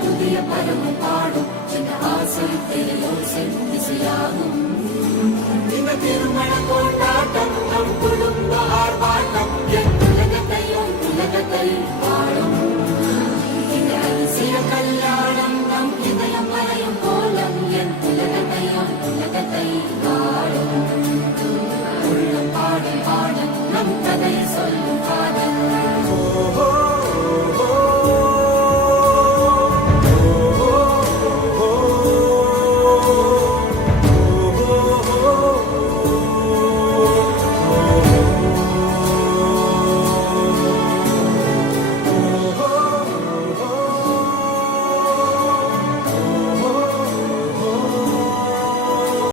புதிய பருவம் பாடும் சின்ன ஆசை பெரியோசை இசையாகும். இந்த திருமண கொண்டாட்டம் நம் குடும்ப ஆர்ப்பாட்டம் என் உலகத்தையும்